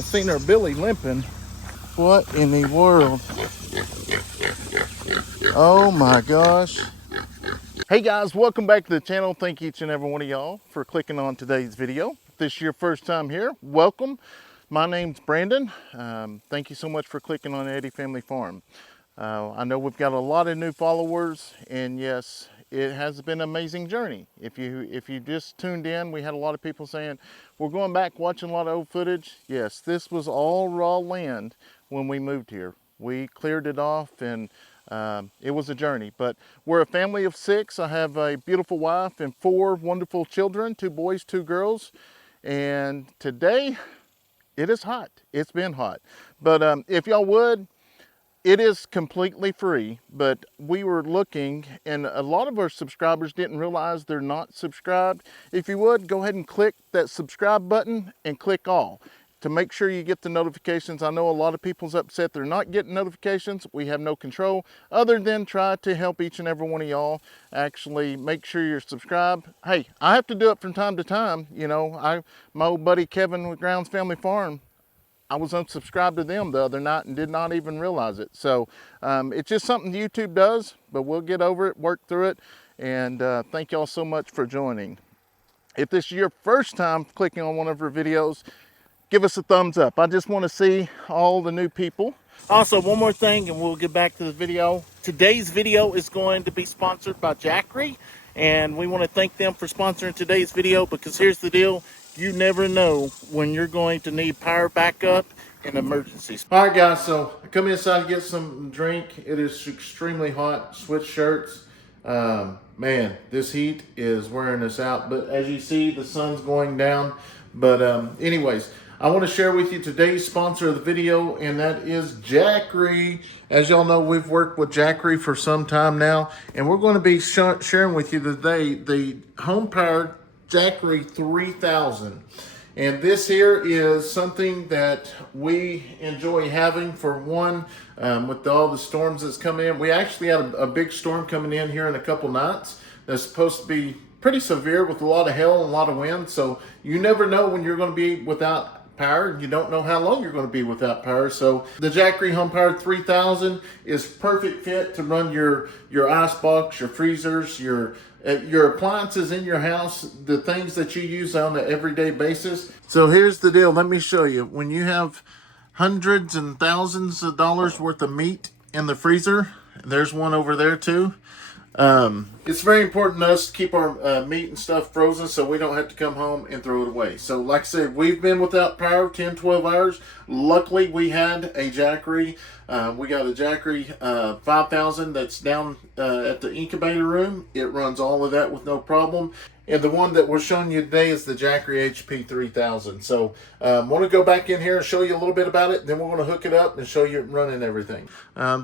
I've seen her belly limping. What in the world? Oh my gosh. Hey guys, welcome back to the channel. Thank each and every one of y'all for clicking on today's video. If this is your first time here, welcome. My name's Brandon. Thank you so much for clicking on Eddy Family Farm. I know we've got a lot of new followers, and yes, it has been an amazing journey. If you just tuned in, we had a lot of people saying, we're going back watching a lot of old footage. Yes, this was all raw land when we moved here. We cleared it off, and it was a journey, but we're a family of 6. I have a beautiful wife and 4 wonderful children, 2 boys, 2 girls. And today it is hot. It's been hot, but if y'all would, it is completely free, but we were looking, and a lot of our subscribers didn't realize they're not subscribed. If you would, go ahead and click that subscribe button and click all to make sure you get the notifications. I know a lot of people's upset they're not getting notifications. We have no control other than try to help each and every one of y'all actually make sure you're subscribed. Hey, I have to do it from time to time. You know, my old buddy Kevin with Grounds Family Farm, I was unsubscribed to them the other night and did not even realize it. So it's just something YouTube does, but we'll get over it, work through it, and thank y'all so much for joining. If this is your first time clicking on one of our videos, give us a thumbs up. I just want to see all the new people. Also, one more thing, and we'll get back to the video. Today's video is going to be sponsored by Jackery, and we want to thank them for sponsoring today's video, because here's the deal. You never know when you're going to need power backup in emergencies. All right, guys, so I come inside to get some drink. It is extremely hot. Switch shirts. Man, this heat is wearing us out, but as you see, the sun's going down. But anyways, I want to share with you today's sponsor of the video, and that is Jackery. As y'all know, we've worked with Jackery for some time now, and we're going to be sharing with you today the home-powered Jackery 3000. And this here is something that we enjoy having. For one, with all the storms that's coming in. We actually had a big storm coming in here in a couple nights that's supposed to be pretty severe with a lot of hail and a lot of wind. So you never know when you're going to be without power. You don't know how long you're going to be without power. So the Jackery Home Powered 3000 is perfect fit to run your ice box, your freezers, your appliances in your house, the things that you use on an everyday basis. So here's the deal. Let me show you. When you have hundreds and thousands of dollars worth of meat in the freezer, there's one over there too. It's very important to us to keep our meat and stuff frozen so we don't have to come home and throw it away. So like I said, we've been without power 10, 12 hours. Luckily, we had a Jackery. We got a Jackery 5000 that's down at the incubator room. It runs all of that with no problem. And the one that we're showing you today is the Jackery HP 3000. So I want to go back in here and show you a little bit about it. Then we're going to hook it up and show you it running everything.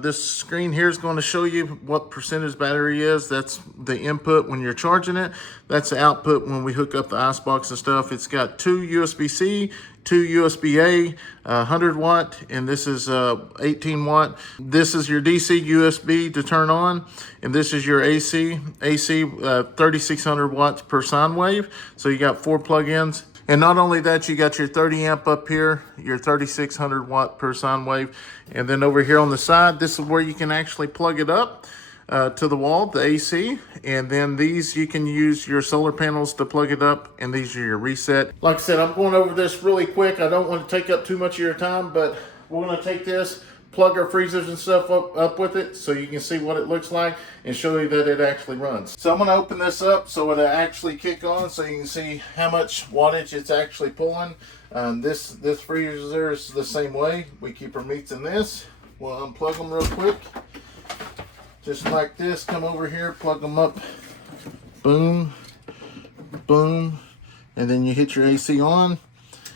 This screen here is going to show you what percentage battery is. That's the input when you're charging it. That's the output when we hook up the icebox and stuff. It's got 2 USB-C, 2 USB-A, 100 watt, and this is 18 watt. This is your DC USB to turn on, and this is your AC 3600 watts per sine wave. So you got 4 plug-ins. And not only that, you got your 30 amp up here, your 3600 watt per sine wave. And then over here on the side, this is where you can actually plug it up to the wall, the AC. And then these, you can use your solar panels to plug it up, and these are your reset. Like I said, I'm going over this really quick. I don't want to take up too much of your time, but we're going to take this, plug our freezers and stuff up with it so you can see what it looks like and show you that it actually runs. So I'm going to open this up so it'll actually kick on so you can see how much wattage it's actually pulling. This freezer is the same way. We keep our meats in this. We'll unplug them real quick. Just like this, come over here, plug them up, boom, boom, and then you hit your AC on.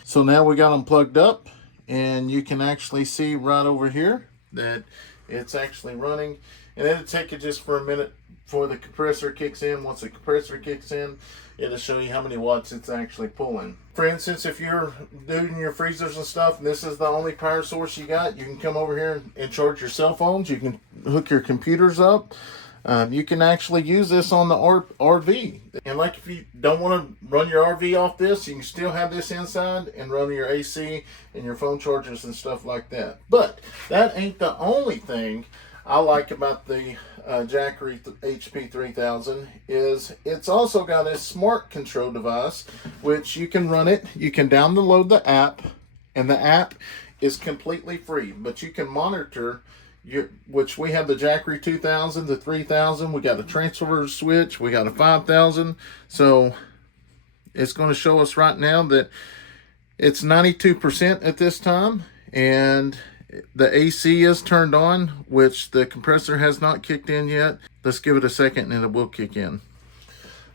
So now we got them plugged up, and you can actually see right over here that it's actually running. And it'll take you just for a minute before the compressor kicks in. Once the compressor kicks in, it'll show you how many watts it's actually pulling. For instance, if you're doing your freezers and stuff, and this is the only power source you got, you can come over here and charge your cell phones. You can hook your computers up. You can actually use this on the RV. And like if you don't want to run your RV off this, you can still have this inside and run your AC and your phone chargers and stuff like that. But that ain't the only thing I like about the Jackery HP 3000 is it's also got a smart control device, which you can run it. You can download the app, and the app is completely free, but you can monitor which we have the Jackery 2000, the 3000, we got a transfer switch, we got a 5000. So it's going to show us right now that it's 92% at this time, and the AC is turned on, which the compressor has not kicked in yet. Let's give it a second and it will kick in.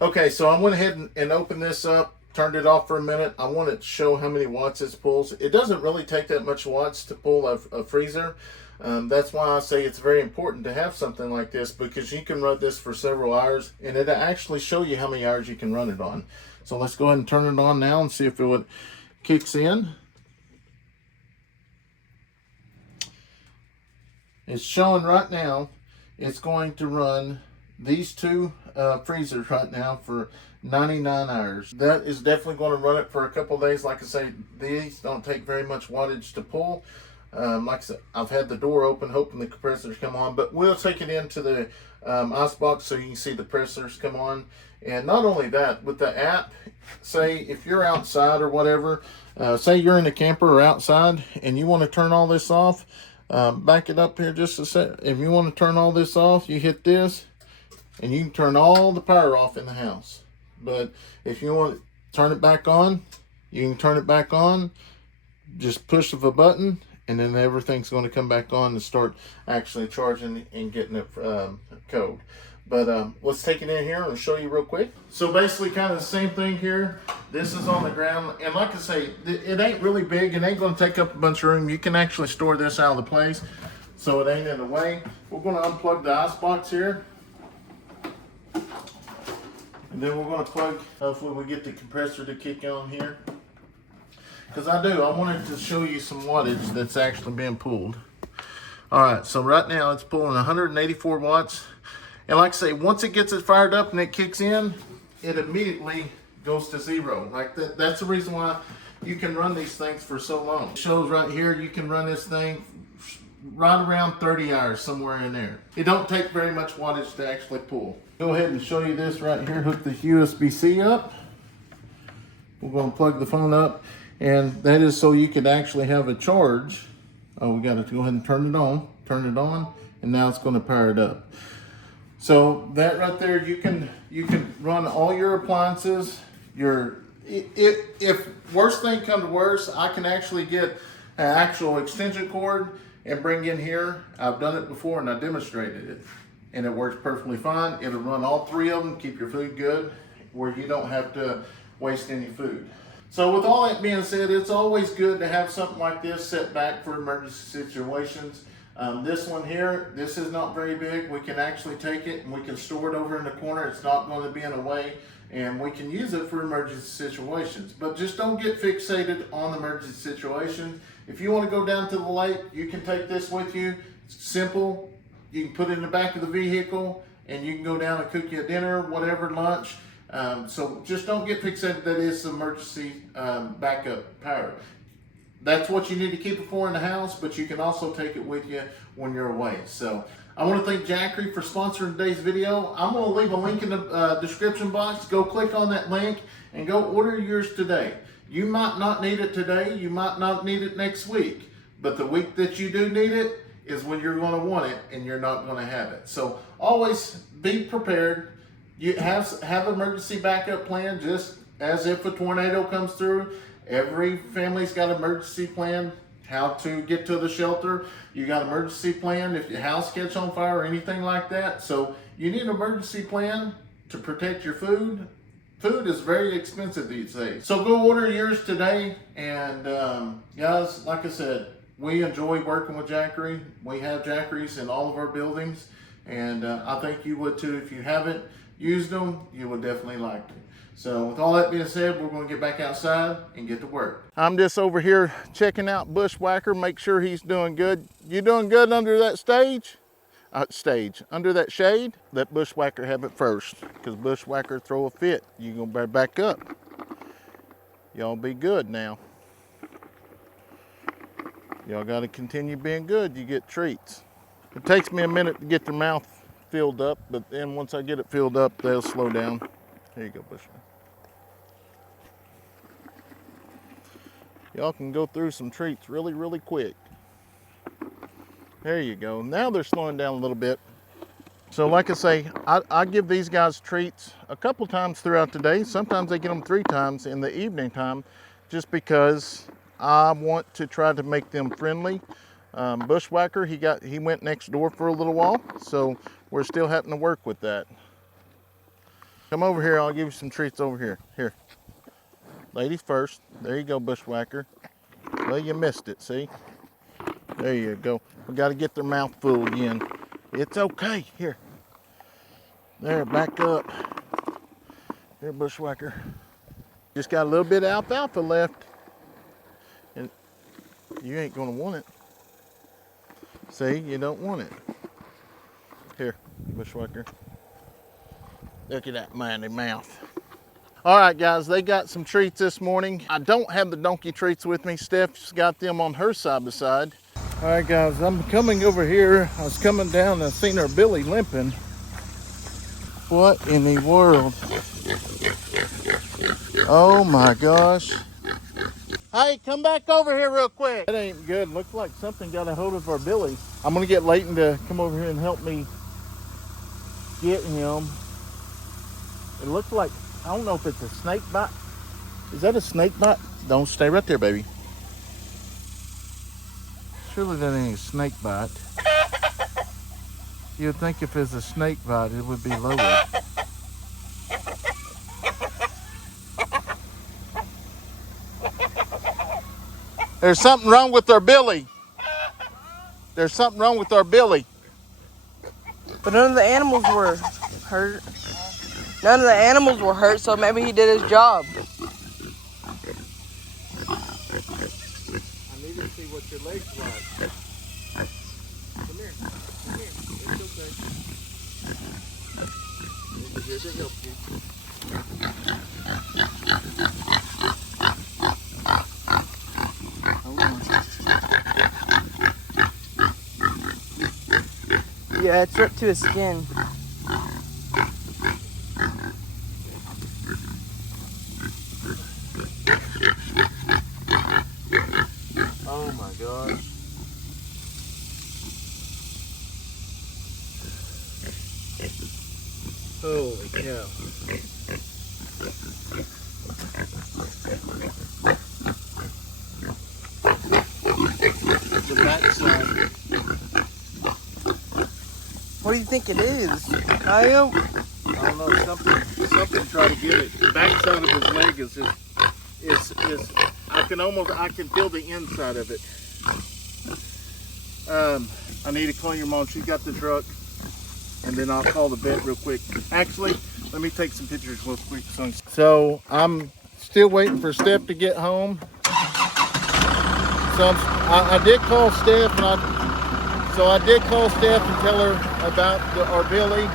Okay, so I went ahead and opened this up, turned it off for a minute. I wanted to show how many watts it pulls. It doesn't really take that much watts to pull a freezer. That's why I say it's very important to have something like this, because you can run this for several hours and it'll actually show you how many hours you can run it on. So let's go ahead and turn it on now and see if it kicks in. It's showing right now it's going to run these two freezers right now for 99 hours. That is definitely going to run it for a couple days. Like I say, these don't take very much wattage to pull. Like I said, I've had the door open hoping the compressors come on, but we'll take it into the ice box so you can see the compressors come on. And not only that, with the app, say if you're outside or whatever, say you're in a camper or outside and you want to turn all this off, back it up here just a sec. If you want to turn all this off, you hit this and you can turn all the power off in the house. But if you want to turn it back on, you can turn it back on, just push of a button, and then everything's going to come back on and start actually charging and getting it code. But let's take it in here and show you real quick. So basically kind of the same thing here. This is on the ground, and like I say, it ain't really big. It ain't going to take up a bunch of room. You can actually store this out of the place so it ain't in the way. We're going to unplug the ice box here, and then we're going to plug, hopefully we get the compressor to kick on here. Because I wanted to show you some wattage that's actually being pulled. All right, so right now it's pulling 184 watts. And like I say, once it gets it fired up and it kicks in, it immediately goes to zero. Like that's the reason why you can run these things for so long. It shows right here, you can run this thing right around 30 hours, somewhere in there. It don't take very much wattage to actually pull. Go ahead and show you this right here. Hook the USB-C up. We're going to plug the phone up. And that is so you could actually have a charge. Oh, we got to go ahead and turn it on, and now it's going to power it up. So that right there, you can run all your appliances. If worst thing come to worst, I can actually get an actual extension cord and bring in here. I've done it before and I demonstrated it, and it works perfectly fine. It'll run all three of them, keep your food good, where you don't have to waste any food. So with all that being said, it's always good to have something like this set back for emergency situations. This one here, this is not very big. We can actually take it and we can store it over in the corner. It's not going to be in the way, and we can use it for emergency situations. But just don't get fixated on emergency situations. If you want to go down to the lake, you can take this with you. It's simple. You can put it in the back of the vehicle and you can go down and cook you a dinner, whatever, lunch. So just don't get fixated that it's emergency backup power. That's what you need to keep it for in the house, but you can also take it with you when you're away. So I want to thank Jackery for sponsoring today's video. I'm going to leave a link in the description box. Go click on that link and go order yours today. You might not need it today. You might not need it next week. But the week that you do need it is when you're going to want it and you're not going to have it. So always be prepared. You have emergency backup plan, just as if a tornado comes through. Every family's got an emergency plan, how to get to the shelter. You got an emergency plan if your house catches on fire or anything like that. So you need an emergency plan to protect your food. Food is very expensive these days. So go order yours today. And guys, like I said, we enjoy working with Jackery. We have Jackeries in all of our buildings. And I think you would too. If you haven't used them, you will definitely like them. So with all that being said, we're going to get back outside and get to work. I'm just over here checking out Bushwhacker, make sure he's doing good. You doing good under that stage? stage. Under that shade, let bushwhacker have it first, because bushwhacker throw a fit. You gonna back up. Y'all be good now. Y'all got to continue being good. You get treats. It takes me a minute to get their mouth filled up, but then once I get it filled up, they'll slow down. There you go, bushwhacker. Y'all can go through some treats really, really quick. There you go. Now they're slowing down a little bit. So like I say, I give these guys treats a couple times throughout the day. Sometimes I get them 3 times in the evening time, just because I want to try to make them friendly. Bushwhacker, he went next door for a little while, so we're still having to work with that. Come over here, I'll give you some treats over here. Here. Ladies first. There you go, bushwhacker. Well, you missed it, see? There you go. We got to get their mouth full again. It's okay. Here. There, back up. There, bushwhacker. Just got a little bit of alfalfa left. And you ain't going to want it. See, you don't want it. Here, bushwhacker. Look at that mighty mouth. All right, guys, they got some treats this morning. I don't have the donkey treats with me. Steph's got them on her side by side. All right, guys, I'm coming over here. I was coming down and I seen our Billy limping. What in the world? Oh my gosh. Hey, come back over here real quick. That ain't good. Looks like something got a hold of our Billy. I'm gonna get Leighton to come over here and help me get him. It looks like, I don't know if it's a snake bite. Is that a snake bite? Don't stay right there, baby. Surely that ain't a snake bite. You'd think if it's a snake bite, it would be lower. There's something wrong with our Billy. There's something wrong with our Billy. But none of the animals were hurt. None of the animals were hurt, so maybe he did his job. I need to see what your legs like. Come here. Come here. It's okay. It's here to help you. Hold on. Yeah, it's ripped to his skin. Oh my gosh. Holy cow. The backside. What do you think it is? Coyote? I don't know, something tried to get it. The backside of his leg is I can feel the inside of it. I need to call your mom. She's got the truck, and then I'll call the vet real quick. Actually, let me take some pictures real quick. So I'm still waiting for Steph to get home. So I did call Steph, and I did call Steph and tell her about our Billy.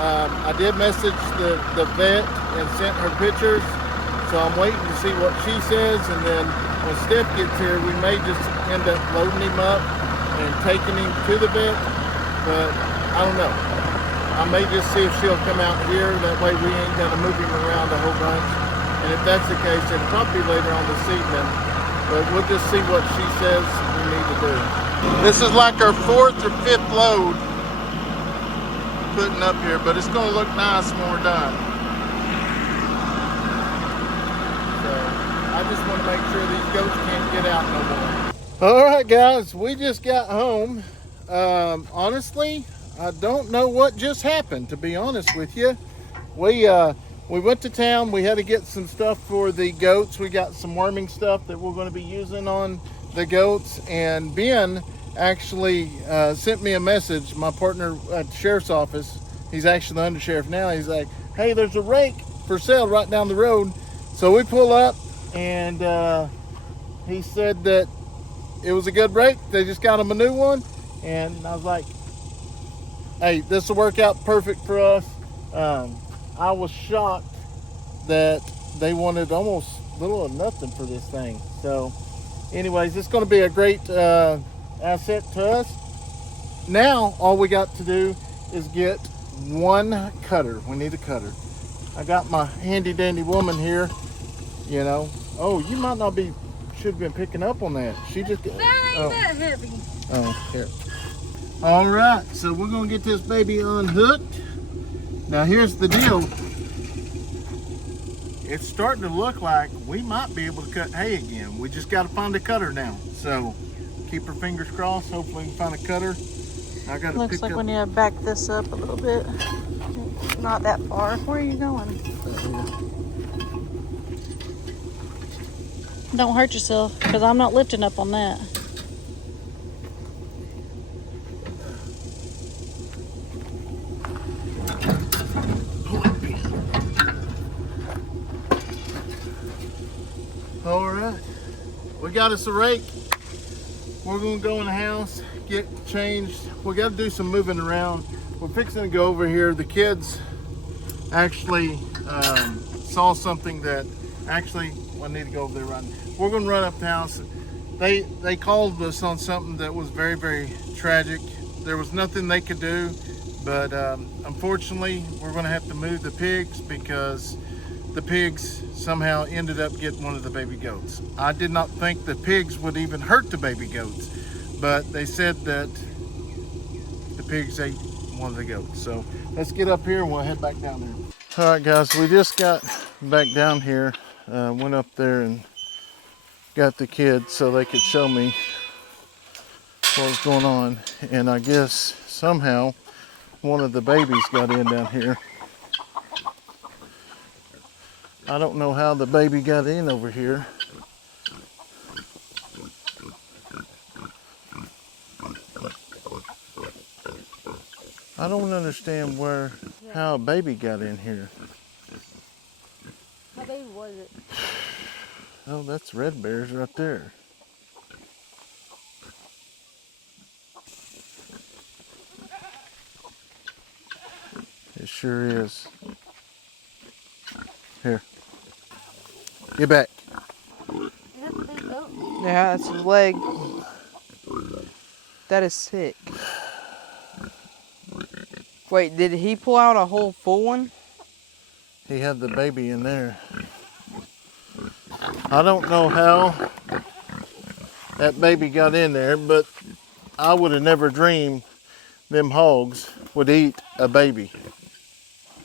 I did message the vet and sent her pictures. So I'm waiting to see what she says, and then when Steph gets here, we may just end up loading him up and taking him to the vet, but I don't know. I may just see if she'll come out here. That way we ain't gonna move him around a whole bunch. And if that's the case, it'll probably be later on this evening, but we'll just see what she says we need to do. This is like our 4th or 5th load putting up here, but it's gonna look nice when we're done. I just want to make sure these goats can't get out no more. All right, guys, we just got home. Honestly, I don't know what just happened, to be honest with you. We went to town. We had to get some stuff for the goats. We got some worming stuff that we're going to be using on the goats. And Ben actually sent me a message, my partner at the sheriff's office. He's actually the undersheriff now. He's like, hey, there's a rake for sale right down the road. So we pull up, and he said that it was a good rake. They just got him a new one, and I was like, hey, this will work out perfect for us. I was shocked that they wanted almost little or nothing for this thing. So anyways, it's going to be a great asset to us. Now all we got to do is get one cutter. We need a cutter. I got my handy dandy woman here, you know. Oh, you might not be, should have been picking up on that. She just got, That ain't that heavy. oh, here. All right, so we're gonna get this baby unhooked. Now here's the deal. It's starting to look like we might be able to cut hay again. We just got to find a cutter now. So keep our fingers crossed. Hopefully we can find a cutter. I got to Looks like we need to back this up a little bit. Not that far. Where are you going? Don't hurt yourself, because I'm not lifting up on that. All right, we got us a rake. We're gonna go in the house, get changed. We got to do some moving around. We're fixing to go over here. The kids actually saw something that actually, I need to go over there right now. We're gonna run up the house. They called us on something that was very, very tragic. There was nothing they could do, but unfortunately, we're gonna have to move the pigs because the pigs somehow ended up getting one of the baby goats. I did not think the pigs would even hurt the baby goats, but they said that the pigs ate one of the goats. So let's get up here and we'll head back down there. All right, guys, we just got back down here. Went up there and got the kids so they could show me what was going on. And I guess somehow one of the babies got in down here. I don't know how the baby got in over here. I don't understand how a baby got in here. How big was it? Oh, that's red bears right there. It sure is. Here. Get back. Is that the big goat? Yeah, that's his leg. That is sick. Wait, did he pull out a whole full one? He had the baby in there. I don't know how that baby got in there, but I would have never dreamed them hogs would eat a baby.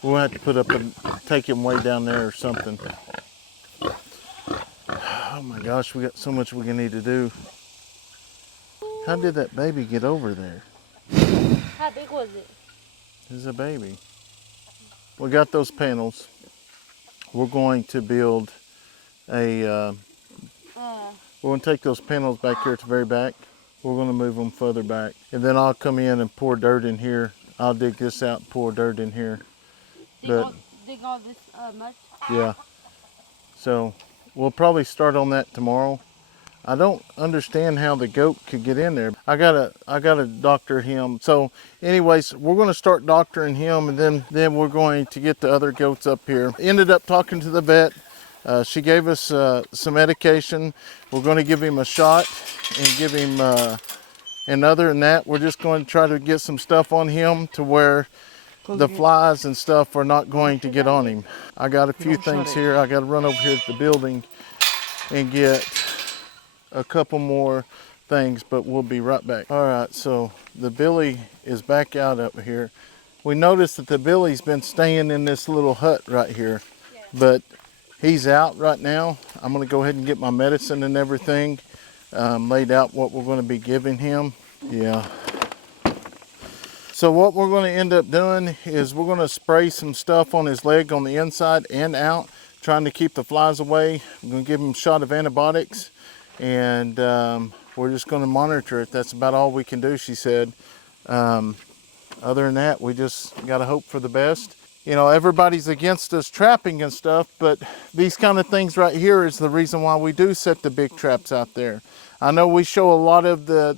We'll have to put up and take him way down there or something. Oh my gosh, we got so much we need to do. How did that baby get over there? How big was it? It's a baby. We got those panels. We're going to build we're going to take those panels back here to the very back. We're going to move them further back. And then I'll come in and pour dirt in here. I'll dig this out and pour dirt in here. Dig all this mud? Yeah. So we'll probably start on that tomorrow. I don't understand how the goat could get in there. I gotta doctor him. So anyways, we're gonna start doctoring him, and then we're going to get the other goats up here. Ended up talking to the vet. She gave us some medication. We're gonna give him a shot and give him, and other than that, we're just going to try to get some stuff on him to where the flies and stuff are not going to get on him. I got a few things here. I got to run over here to the building and get a couple more things, but we'll be right back. All right, so the billy is back out up here. We noticed that the billy's been staying in this little hut right here, but he's out right now. I'm going to go ahead and get my medicine and everything laid out, what we're going to be giving him. Yeah. So what we're going to end up doing is we're going to spray some stuff on his leg on the inside and out, trying to keep the flies away. We're going to give him a shot of antibiotics, and we're just going to monitor it. That's about all we can do, she said. Other than that, we just got to hope for the best. You know, everybody's against us trapping and stuff, but these kind of things right here is the reason why we do set the big traps out there. I know we show a lot of the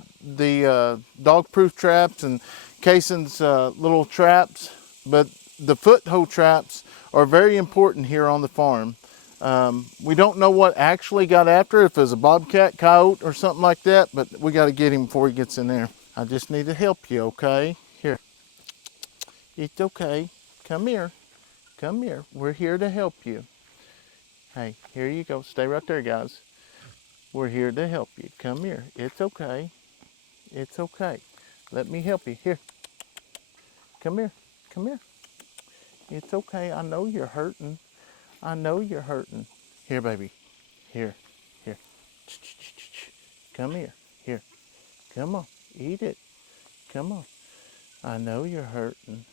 dog-proof traps and Kayson's little traps, but the foothold traps are very important here on the farm. We don't know what actually got after, if it was a bobcat, coyote, or something like that, but we got to get him before he gets in there. I just need to help you, okay? Here. It's okay. Come here. Come here. We're here to help you. Hey, here you go. Stay right there, guys. We're here to help you. Come here. It's okay. It's okay. Let me help you. Here. Come here. Come here. It's okay. I know you're hurting. I know you're hurting. Here, baby. Here. Here. Come here. Here. Come on. Eat it. Come on. I know you're hurting.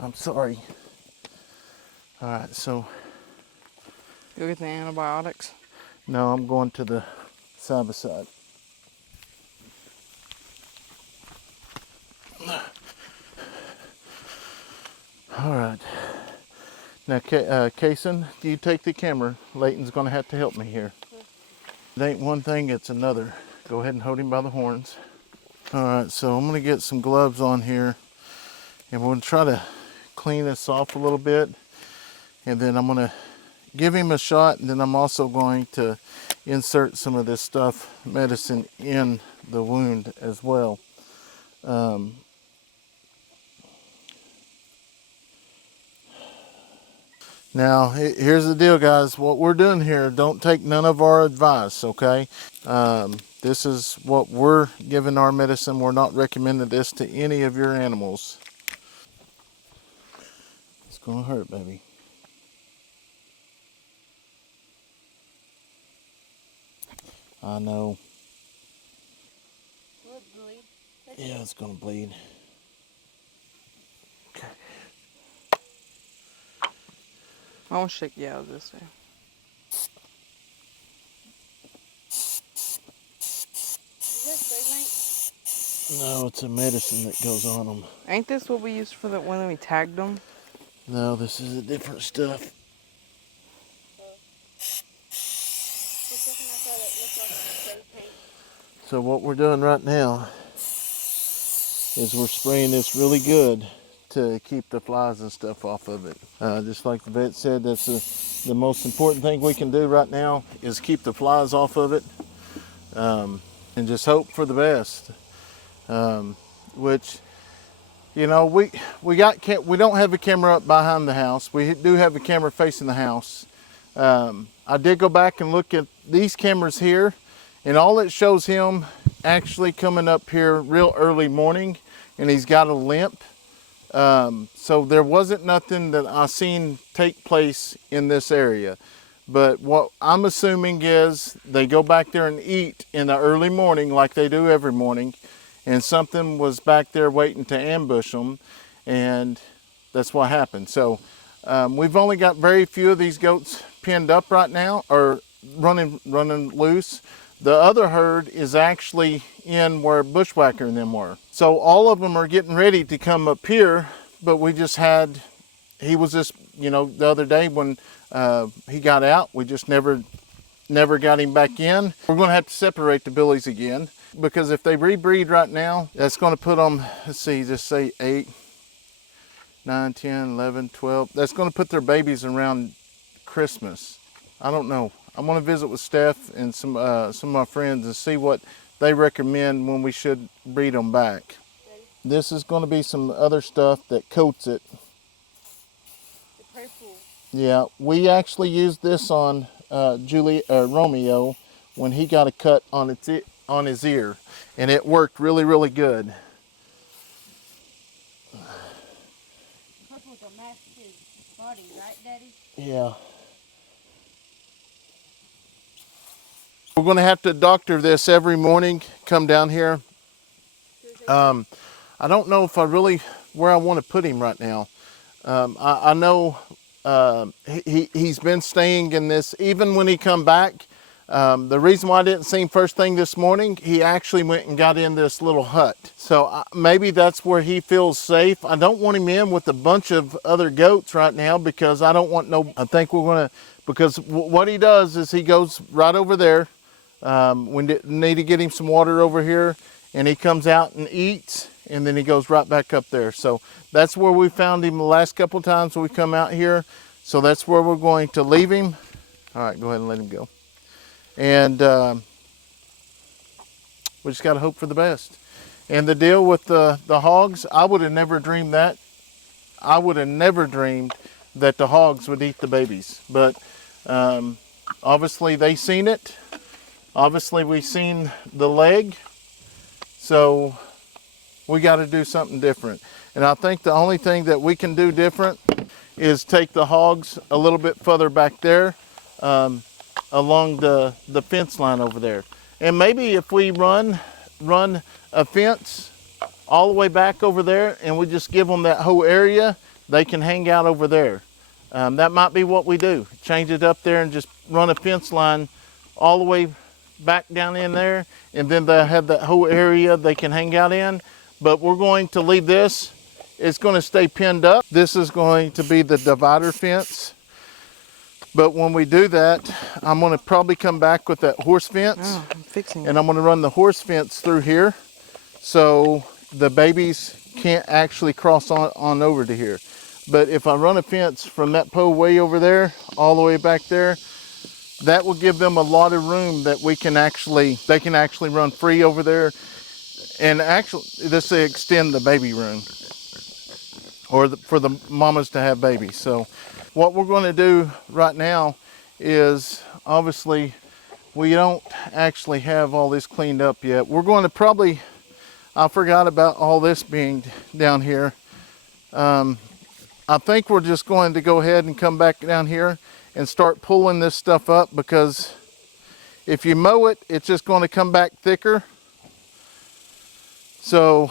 I'm sorry. All right, so. Go get the antibiotics. No, I'm going to the side by side. All right. Now, Kayson, do you take the camera? Leighton's going to have to help me here. It ain't one thing, it's another. Go ahead and hold him by the horns. All right, so I'm going to get some gloves on here, and we're going to try to clean this off a little bit, and then I'm going to give him a shot, and then I'm also going to insert some of this stuff, medicine, in the wound as well. Now, here's the deal, guys. What we're doing here, don't take none of our advice, okay? This is what we're giving our medicine. We're not recommending this to any of your animals. It's gonna hurt, baby. I know. Will it bleed? Yeah, it's gonna bleed. Okay. I want to shake you out of this thing. Is this Braylee? No, it's a medicine that goes on them. Ain't this what we used for the when we tagged them? No, this is a different stuff. Just looking at that, it looks like spray paint. So what we're doing right now is we're spraying this really good to keep the flies and stuff off of it. Just like the vet said, that's the most important thing we can do right now is keep the flies off of it, and just hope for the best. Which, you know, we don't have a camera up behind the house. We do have a camera facing the house. I did go back and look at these cameras here, and all it shows him actually coming up here real early morning, and he's got a limp. So there wasn't nothing that I seen take place in this area. But what I'm assuming is they go back there and eat in the early morning like they do every morning, and something was back there waiting to ambush them, and that's what happened. So we've only got very few of these goats pinned up right now, or running loose. The other herd is actually in where Bushwhacker and them were. So all of them are getting ready to come up here, but we just had, he was just, you know, the other day when he got out, we just never got him back in. We're gonna have to separate the billies again, because if they rebreed right now, that's gonna put them, let's see, just say 8, 9, 10, 11, 12. That's gonna put their babies around Christmas. I don't know. I'm gonna visit with Steph and some of my friends and see what they recommend when we should breed them back. This is gonna be some other stuff that coats it. The purple. Yeah, we actually used this on Romeo when he got a cut on his ear, and it worked really, really good. Purple will match his body, right, Daddy? Yeah. We're going to have to doctor this every morning, come down here. I don't know if where I want to put him right now. I know he's been staying in this, even when he come back. The reason why I didn't see him first thing this morning, he actually went and got in this little hut. So maybe that's where he feels safe. I don't want him in with a bunch of other goats right now, because I don't want I think we're going to, because what he does is he goes right over there. We need to get him some water over here, and he comes out and eats, and then he goes right back up there. So that's where we found him the last couple times we come out here. So that's where we're going to leave him. All right, go ahead and let him go. And we just got to hope for the best. And the deal with the hogs, I would have never dreamed that. I would have never dreamed that the hogs would eat the babies. But obviously they seen it. Obviously we seen the leg. So we got to do something different. And I think the only thing that we can do different is take the hogs a little bit further back there along the fence line over there. And maybe if we run a fence all the way back over there and we just give them that whole area, they can hang out over there. That might be what we do. Change it up there and just run a fence line all the way back down in there, and then they'll have that whole area they can hang out in. But we're going to leave this. It's going to stay pinned up. This is going to be the divider fence. But when we do that, I'm going to probably come back with that horse fence. Oh, I'm fixing it. And I'm going to run the horse fence through here so the babies can't actually cross on over to here. But if I run a fence from that pole way over there, all the way back there, that will give them a lot of room that they can actually run free over there. And actually, this will extend the baby room, or for the mamas to have babies. So what we're going to do right now is, obviously, we don't actually have all this cleaned up yet. We're going to probably, I forgot about all this being down here. I think we're just going to go ahead and come back down here and start pulling this stuff up, because if you mow it, it's just going to come back thicker. So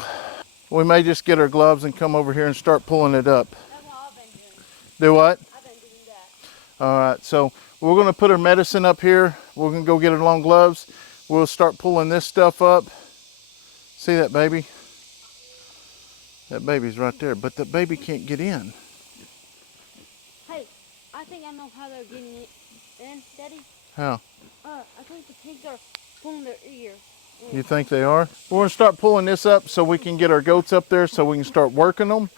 we may just get our gloves and come over here and start pulling it up. That's what I've been doing. Do what? I've been doing that. All right, so we're going to put our medicine up here. We're going to go get our long gloves. We'll start pulling this stuff up. See that baby? That baby's right there, but the baby can't get in. Hey, I think I know how they're getting it in, Daddy. How? I think the pigs are pulling their ear. You think they are? We're going to start pulling this up so we can get our goats up there so we can start working them.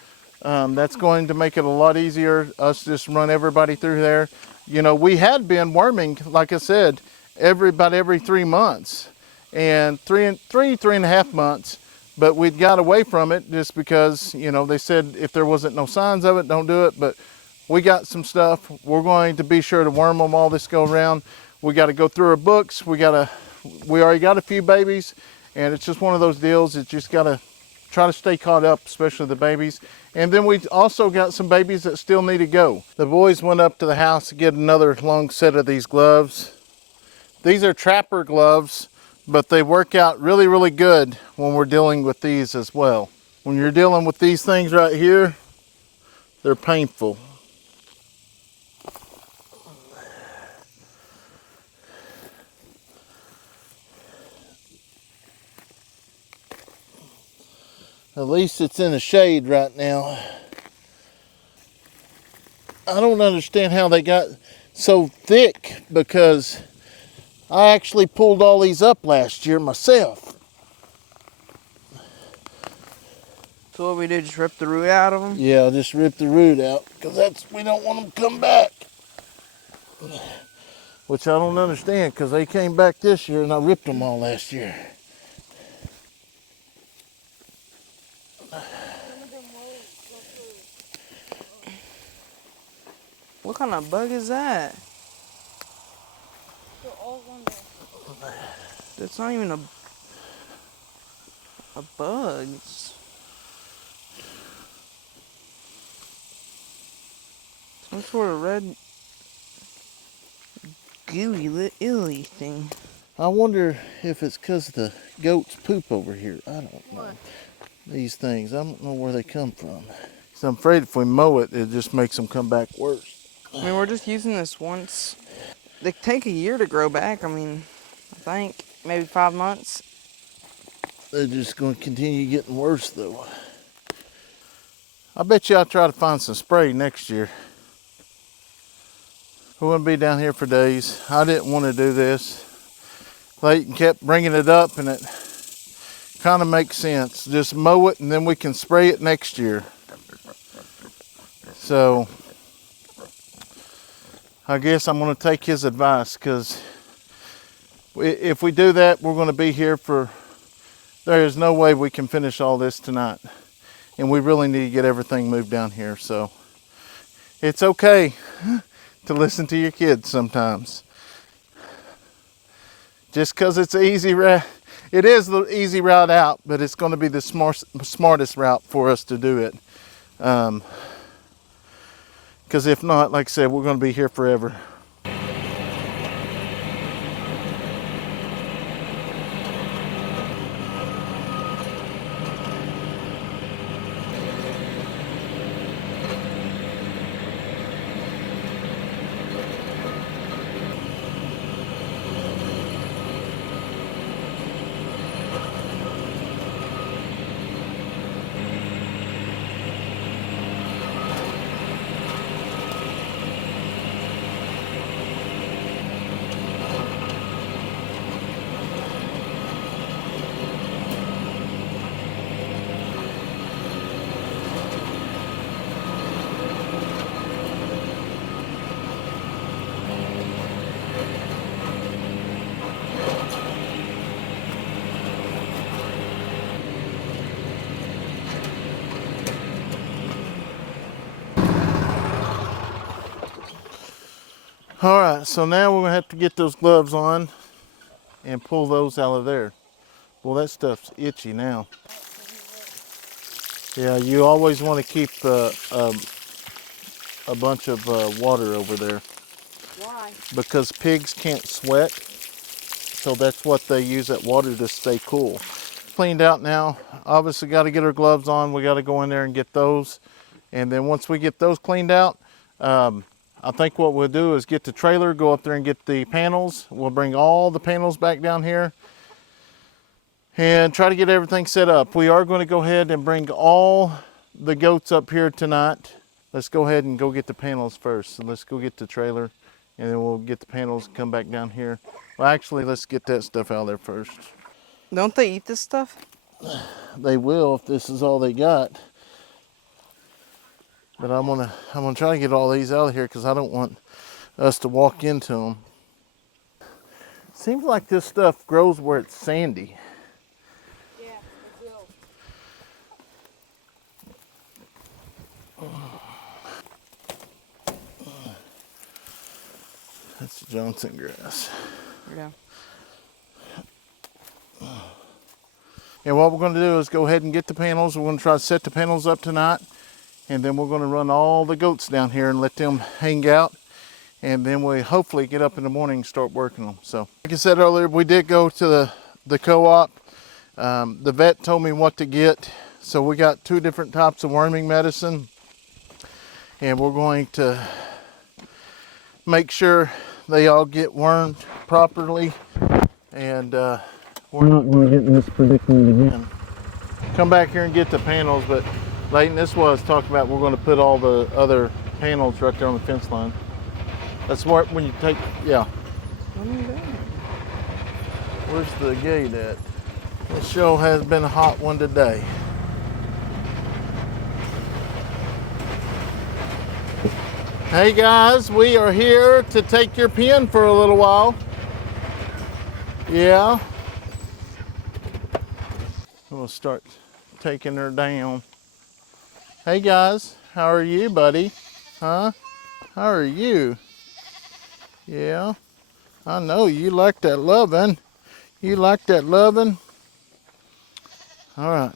That's going to make it a lot easier, us just run everybody through there. You know, we had been worming, like I said, about every 3 months, and three and a half months, but we'd got away from it just because, you know, they said if there wasn't no signs of it, don't do it. But we got some stuff. We're going to be sure to worm them all this go around. We got to go through our books. We already got a few babies, and it's just one of those deals. It's just got to try to stay caught up, especially the babies. And then we also got some babies that still need to go. The boys went up to the house to get another long set of these gloves. These are trapper gloves, but they work out really, really good when we're dealing with these as well. When you're dealing with these things right here, they're painful. At least it's in the shade right now. I don't understand how they got so thick, because I actually pulled all these up last year myself. So what we do, just rip the root out of them? Yeah, just rip the root out, because we don't want them to come back. Which I don't understand, because they came back this year and I ripped them all last year. What kind of bug is that? They're all on there. That's not even a bug. It's some sort of red gooey illy thing. I wonder if it's because the goats poop over here. I don't know. These things, I don't know where they come from. So I'm afraid if we mow it, it just makes them come back worse. I mean, we're just using this once. They take a year to grow back. I mean, I think maybe 5 months. They're just going to continue getting worse, though. I bet you I'll try to find some spray next year. We're going to be down here for days. I didn't want to do this. Leighton kept bringing it up, and it kind of makes sense. Just mow it and then we can spray it next year. So I guess I'm going to take his advice, because if we do that, we're going to be here for, there is no way we can finish all this tonight. And we really need to get everything moved down here. So it's okay to listen to your kids sometimes. Just because it's an easy route, it is the easy route out, but it's going to be the smartest route for us to do it. Because if not, like I said, we're going to be here forever. All right, so now we're gonna have to get those gloves on and pull those out of there. Well, that stuff's itchy now. Yeah, you always want to keep a bunch of water over there. Why? Because pigs can't sweat, so that's what they use that water to stay cool. Cleaned out now. Obviously got to get our gloves on. We got to go in there and get those. And then once we get those cleaned out, I think what we'll do is get the trailer, go up there and get the panels. We'll bring all the panels back down here and try to get everything set up. We are going to go ahead and bring all the goats up here tonight. Let's go ahead and go get the panels first. So let's go get the trailer and then we'll get the panels and come back down here. Well, actually, let's get that stuff out of there first. Don't they eat this stuff? They will if this is all they got. But I'm gonna try to get all these out of here because I don't want us to walk into them. Seems like this stuff grows where it's sandy. Yeah, it will. That's Johnson grass. Yeah. And what we're going to do is go ahead and get the panels. We're going to try to set the panels up tonight. And then we're going to run all the goats down here and let them hang out. And then we hopefully get up in the morning and start working them. So, like I said earlier, we did go to the co-op. The vet told me what to get. So we got 2 different types of worming medicine. And we're going to make sure they all get wormed properly. And we're not going to get in this predicament again. Come back here and get the panels, but Leighton, this was talking about we're going to put all the other panels right there on the fence line. That's what when you take, yeah. Where's the gate at? This show has been a hot one today. Hey guys, we are here to take your pen for a little while. Yeah. We'll start taking her down. Hey guys, how are you, buddy? Huh? How are you? Yeah. I know you like that loving. You like that loving? All right.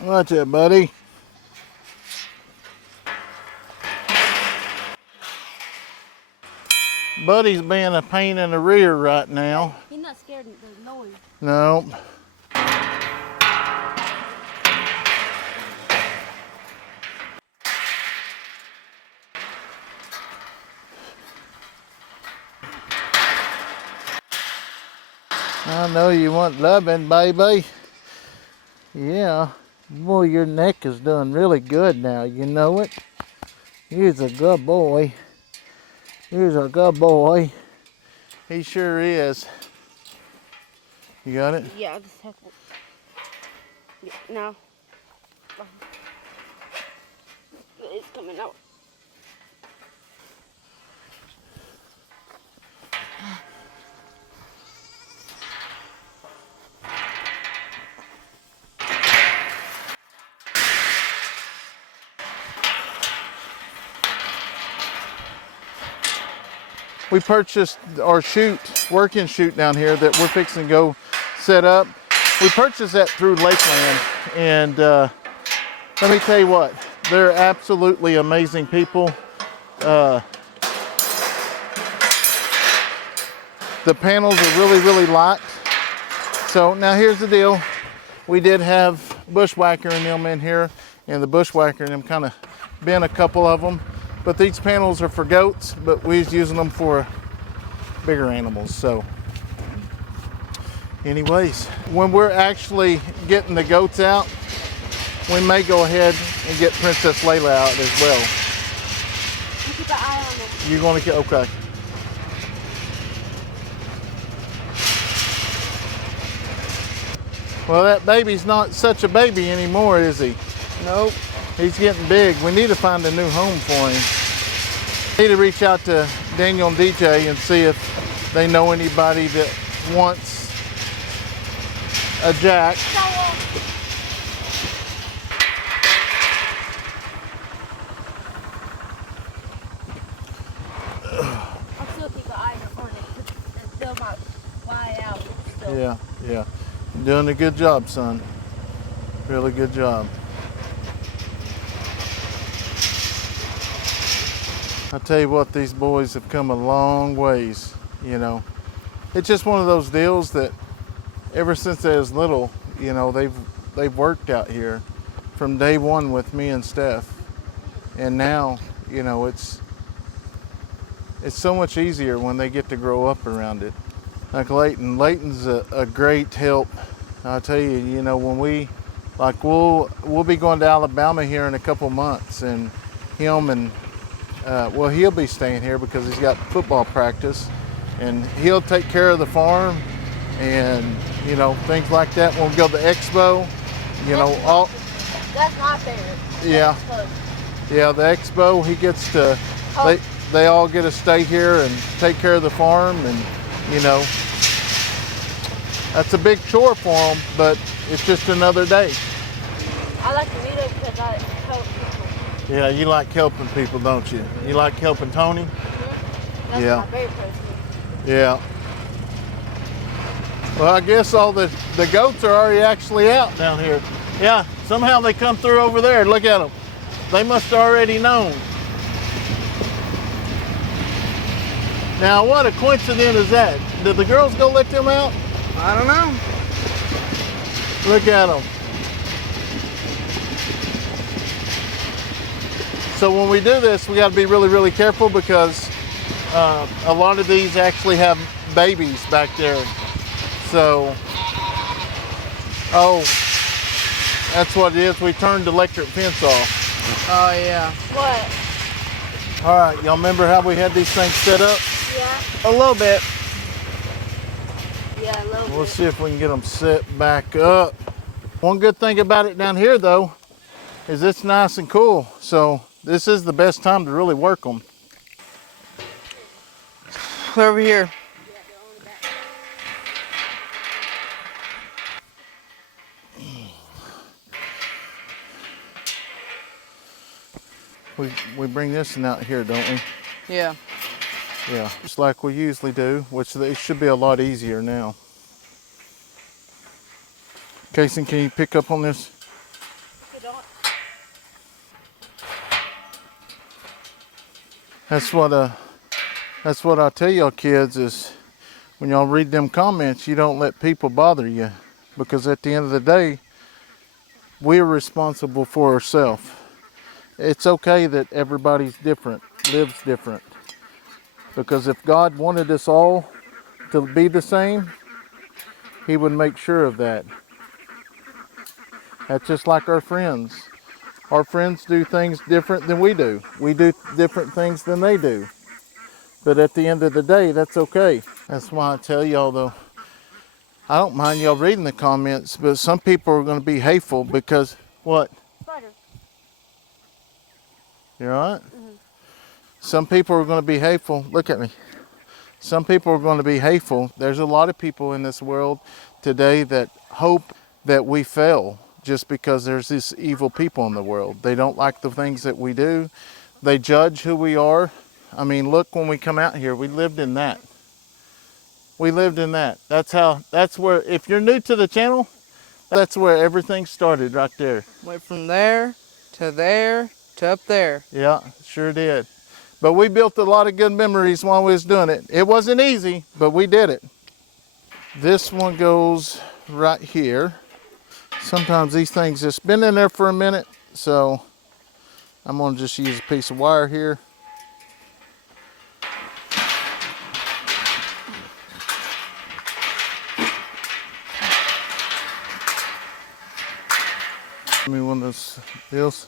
Watch it, buddy. Buddy's being a pain in the rear right now. He's not scared of the noise. No. I know you want loving, baby. Yeah. Boy, your neck is doing really good now. You know it? You're a good boy. You're a good boy. He sure is. You got it? Yeah, the second. Yeah, now. It's coming out. We purchased our working chute down here that we're fixing to go set up. We purchased that through Lakeland, and let me tell you what, they're absolutely amazing people. The panels are really, really light. So now here's the deal. We did have bushwhacker and them in here, and the bushwhacker and them kind of bent a couple of them. But these panels are for goats, but we was using them for bigger animals. So anyways, when we're actually getting the goats out, we may go ahead and get Princess Layla out as well. You keep an eye on it. You're going to get, okay. Well, that baby's not such a baby anymore, is he? Nope. He's getting big. We need to find a new home for him. Need to reach out to Daniel and DJ and see if they know anybody that wants a jack. I'll still keep an eye on it. It still might fly out. Still. Yeah, yeah. You're doing a good job, son. Really good job. I tell you what, these boys have come a long ways, you know. It's just one of those deals that ever since they was little, you know, they've worked out here from day one with me and Steph. And now, you know, it's so much easier when they get to grow up around it. Like Leighton. Leighton's a great help. I'll tell you, you know, when we'll be going to Alabama here in a couple months, and him and well, he'll be staying here because he's got football practice, and he'll take care of the farm and, you know, things like that. When we go to the expo, you know, all. That's not fair. Yeah. Yeah, the expo, he gets to, they all get to stay here and take care of the farm, and, you know, that's a big chore for them, but it's just another day. I like to read it because I help people. Yeah, you like helping people, don't you? You like helping Tony? Mm-hmm. That's Yeah. my favorite person. Yeah. Well, I guess all the goats are already actually out down here. Yeah, somehow they come through over there. Look at them. They must have already known. Now, what a coincidence is that? Did the girls go let them out? I don't know. Look at them. So when we do this, we got to be really, really careful because a lot of these actually have babies back there. So, oh, that's what it is. We turned the electric fence off. Oh, yeah. What? All right, y'all remember how we had these things set up? Yeah. A little bit. Yeah, a little Let's bit. see if we can get them set back up. One good thing about it down here, though, is it's nice and cool. So this is the best time to really work them. Clear over here. We bring this one out here, don't we? Yeah. Yeah, just like we usually do, which it should be a lot easier now. Kayson, can you pick up on this? That's what I tell y'all kids is when y'all read them comments, you don't let people bother you, because at the end of the day, we're responsible for ourselves. It's okay that everybody's different, lives different. Because if God wanted us all to be the same, he would make sure of that. That's just like our friends. Our friends do things different than we do. We do different things than they do. But at the end of the day, that's okay. That's why I tell y'all though, I don't mind y'all reading the comments, but some people are going to be hateful because, what? Spider. You all right? Some people are going to be hateful. Look at me. Some people are going to be hateful. There's a lot of people in this world today that hope that we fail just because there's these evil people in the world. They don't like the things that we do. They judge who we are. I mean, look, when we come out here, we lived in that. We lived in that. That's where, if you're new to the channel, that's where everything started, right there. Went from there to up there. Yeah, sure did. But we built a lot of good memories while we was doing it. It wasn't easy, but we did it. This one goes right here. Sometimes these things just been in there for a minute, so I'm gonna just use a piece of wire here. Give me one of those deals.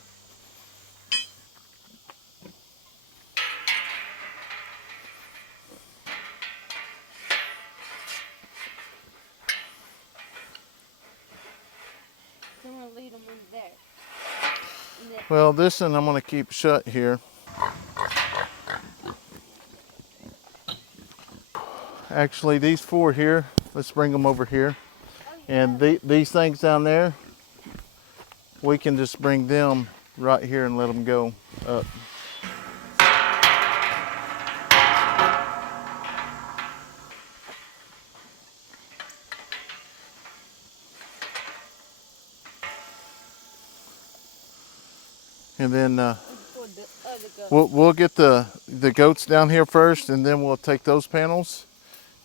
I'm gonna lead them in there. Well, this one I'm gonna keep shut here. Actually, these four here, let's bring them over here. And these things down there, we can just bring them right here and let them go up. And then we'll get the goats down here first, and then we'll take those panels,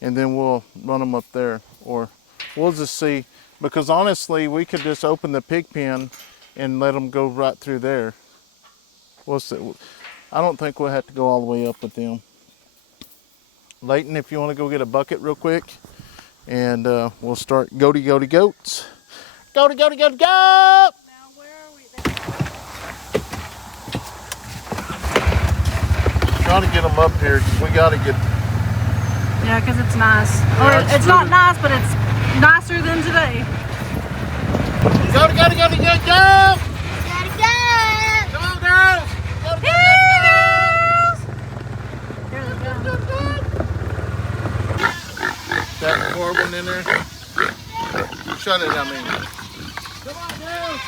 and then we'll run them up there. Or we'll just see, because honestly, we could just open the pig pen and let them go right through there. We'll see. I don't think we'll have to go all the way up with them. Leighton, if you want to go get a bucket real quick, and we'll start goaty goats. Goaty go! Now, where are we? Trying to get them up here, because we got to get. Yeah, because it's nice. Yeah, Or it's not nice, but it's nicer than today. Gotta go! Gotta go! Come on, girls! That core one in there. Shut it, I mean. Come on, girls!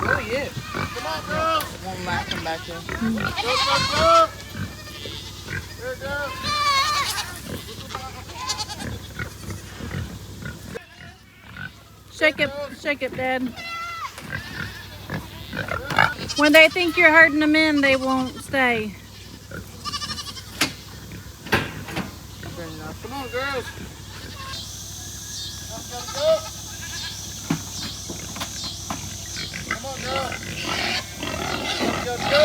Oh yeah. Come on, girls! One might come back in. Go! There it goes. Shake it, Dad. When they think you're herding them in, they won't stay. Good enough. Come on, girls! Gotta go! Come on, girls! Gotta go!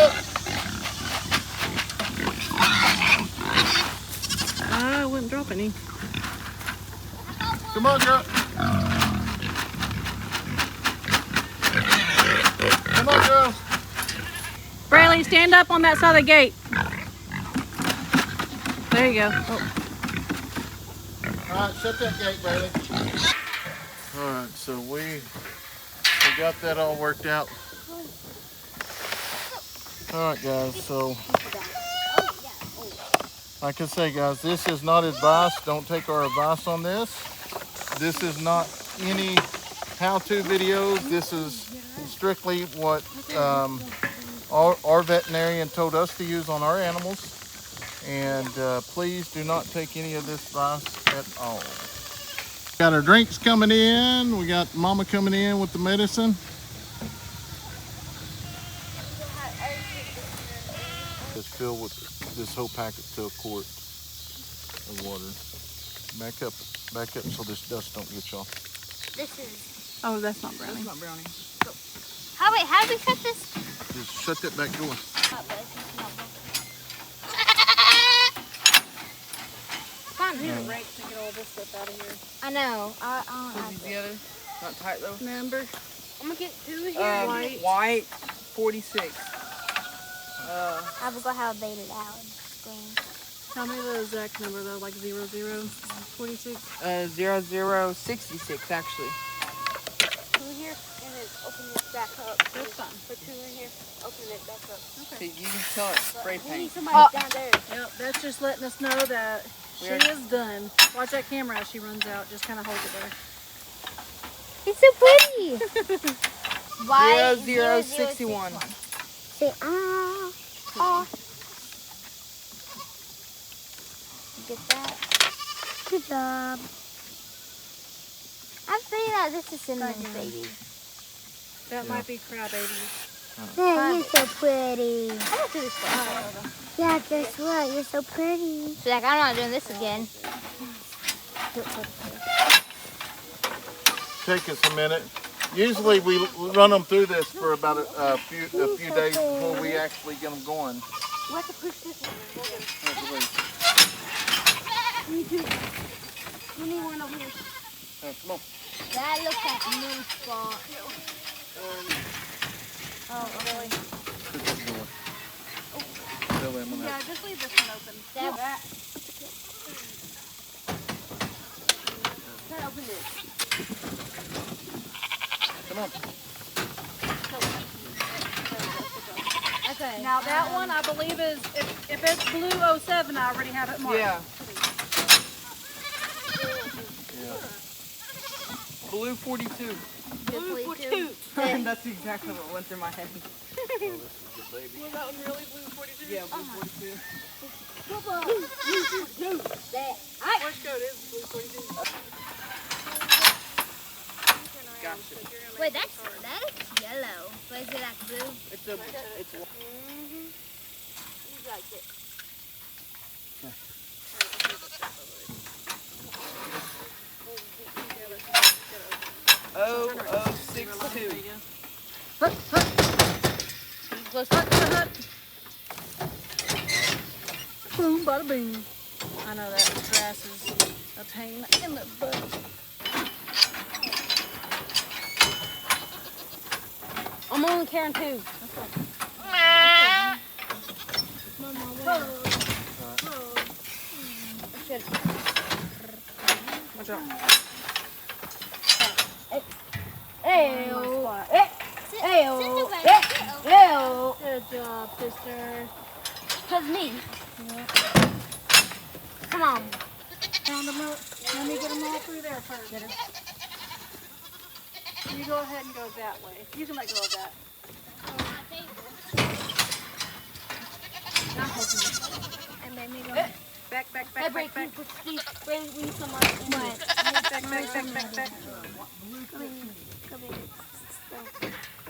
I wouldn't drop any. Come on, girl! Come on, girls! Braylee, stand up on that side of the gate. There you go. Oh. All right, shut that gate, Braylee. All right, so we got that all worked out. All right, guys, so like I say, guys, this is not advice. Don't take our advice on this. This is not any how-to videos. This is strictly what our veterinarian told us to use on our animals. And please do not take any of this advice at all. Got our drinks coming in. We got Mama coming in with the medicine. Just fill with this whole packet to a quart of water. Back up so this dust don't get y'all. This is. Oh, that's not brownie. That's not brownie. How do we shut this? Just shut that back door. Fun. I need a rake to get all this stuff out of here. I know. I don't have The other, not tight though. Remember? I'm gonna get two here. White 46. I forgot how to bait it out. Screen. Tell me the exact number though, like 0046. 0066 actually. Two here, and then open this back up. That's fine. Put two in here, open it back up. So you can tell it's spray We need paint. somebody down there. Yep, that's just letting us know that she is done. Watch that camera as she runs out. Just kind of hold it there. It's so pretty. Why 0061. Say ah. Get that. Good job. I'm thinking that this is cinnamon baby. That might be crab babies. Man, you're so pretty. I'm gonna do this one. Yeah, guess what? You're so pretty. She's like, I'm not doing this again. Take us a minute. Usually we run them through this for about a few days before we actually get them going. We have to push this one. I believe. We need one over here. Come on. That looks like a new spot. Oh, really? Yeah, just leave this one open. That. Try to open this. Come on. Okay. Now that one, I believe is, if it's blue 07, I already have it marked. Yeah. Blue 42. Blue 42. That's exactly what went through my head. Oh, this is the baby. Was that one really blue 42? Yeah, blue 42. Horse coat is blue 42. Gotcha. Wait, that's yellow. But is it like blue? It's You like it. 0062. Close. Hut. Boom, bada boom. I know that grass is a pain in the butt. I'm only carrying two. Watch out. Good job, sister. Cause me. Come on. Found them up. Let me get them all through there first. You go ahead and go that way. You can let go of that. And then we go. Back. Hey, Bray, we need some more. Back.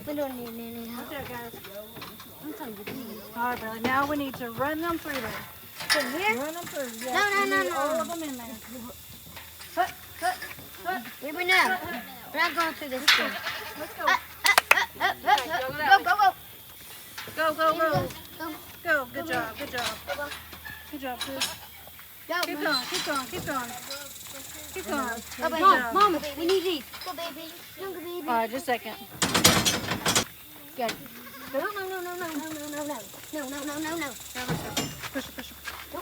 We don't need any help. There, guys. I'm telling you. All right, Braylee. Now we need to run them through there. From here? Run them through. No. All of them in there. Cut. Here we know. We're not going through this thing. Let's go. Go. Go. Good job. Good job, sis. Go. Keep going. Mom, we need these. Go, baby. Go, baby. All right, just a second. Good. No. Push. No.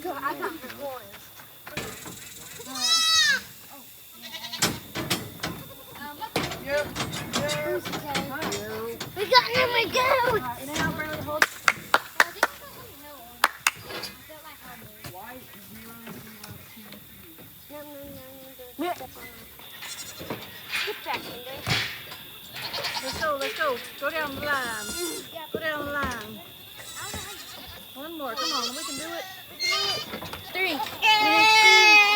Go, I got the orange. Yep. We got number two. Now, Braylee, hold. Let's go. Go down the line. One more. Come on, we can do it. 3.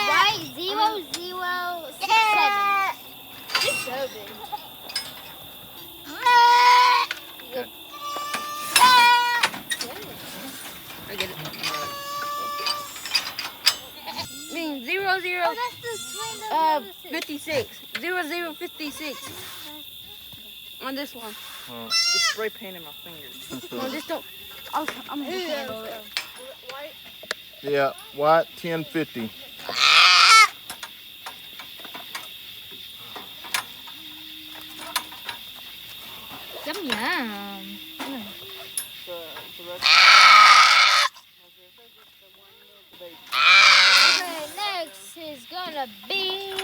Right? 0067. It's so big. I get it. I mean 56. 0056 on this one. Just spray paint in my fingers. No, just don't. I'm gonna handle it. Yeah, white 1050. Yum yum. Okay, next is gonna be.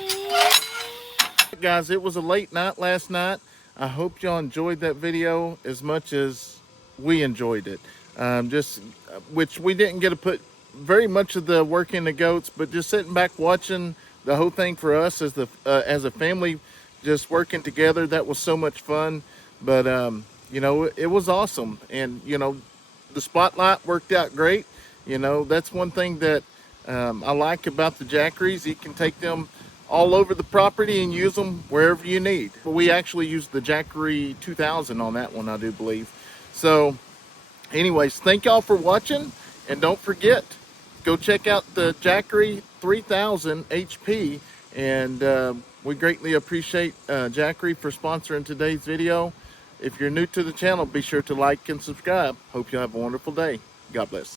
Guys, it was a late night last night. I hope y'all enjoyed that video as much as we enjoyed it. Which we didn't get to put very much of the work in the goats, but just sitting back watching the whole thing for us as a family, just working together. That was so much fun. But you know, it was awesome, and you know, the spotlight worked out great. You know, that's one thing that I like about the Jackeries. You can take them all over the property and use them wherever you need. But we actually used the Jackery 2000 on that one, I do believe. So anyways, thank y'all for watching, and don't forget, go check out the Jackery 3000 HP, and we greatly appreciate Jackery for sponsoring today's video. If you're new to the channel, be sure to like and subscribe. Hope you have a wonderful day. God bless.